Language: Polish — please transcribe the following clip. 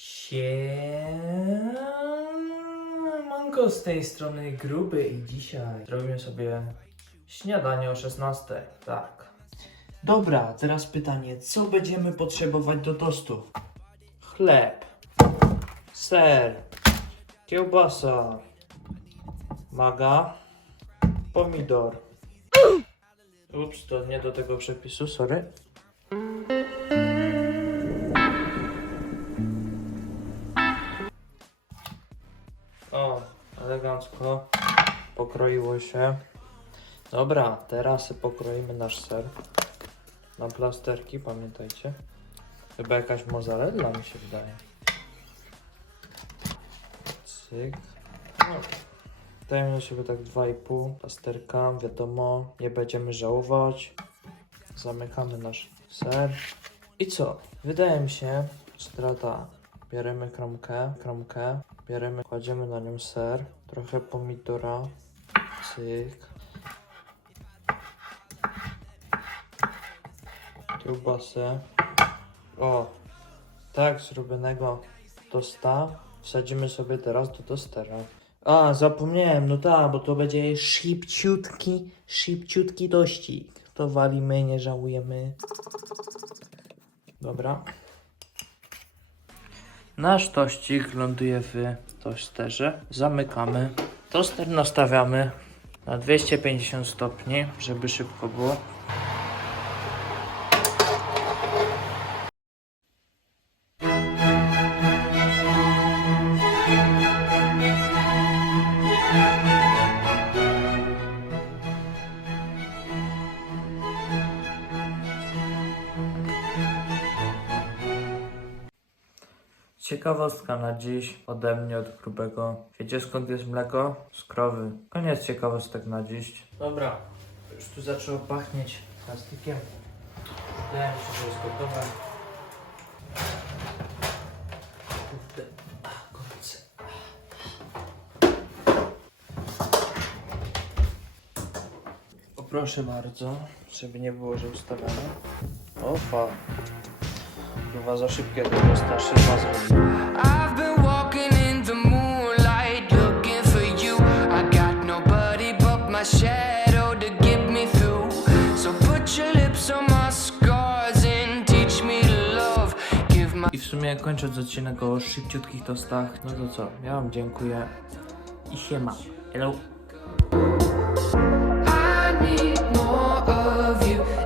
Siemanko z tej strony Gruby i dzisiaj zrobimy sobie śniadanie o 16. Tak. Dobra, teraz pytanie, co będziemy potrzebować do tostu? Chleb, ser, kiełbasa, maga, pomidor. Ups, to nie do tego przepisu, sorry. O, elegancko pokroiło się. Dobra, teraz pokroimy nasz ser na plasterki, pamiętajcie. Chyba jakaś mozzarella mi się wydaje. Cyk. No. Dajmy sobie tak 2,5 plasterka, wiadomo, nie będziemy żałować. Zamykamy nasz ser. I co? Wydaje mi się, tak. Bierzemy kromkę, kromkę, bierzemy, kładziemy na nią ser, trochę pomidora, cyk. Kiełbasę. O, tak zrobionego tosta wsadzimy sobie teraz do tostera. A, zapomniałem, no tak, bo to będzie szybciutki, szybciutki dościg. To walimy, nie żałujemy. Dobra. Nasz tościk ląduje w tosterze. Zamykamy. Toster nastawiamy na 250 stopni, żeby szybko było. Ciekawostka na dziś ode mnie, od grubego. Wiecie skąd jest mleko? Z krowy. Koniec ciekawostek na dziś. Dobra, już tu zaczęło pachnieć plastikiem. Wydaje mi się, że jest gotowe. Kurde, ach. Poproszę bardzo, żeby nie było, że ustawiamy. O, Chyba za szybkie to jest ta szyba zrobiła. I've been walking in the moonlight looking for you. I got nobody but my shadow to get me through. So put your lips on my scars and teach me to love. Give my I w sumie kończąc odcinek o szybciutkich tostach, no to co, ja wam dziękuję i siema. Hello.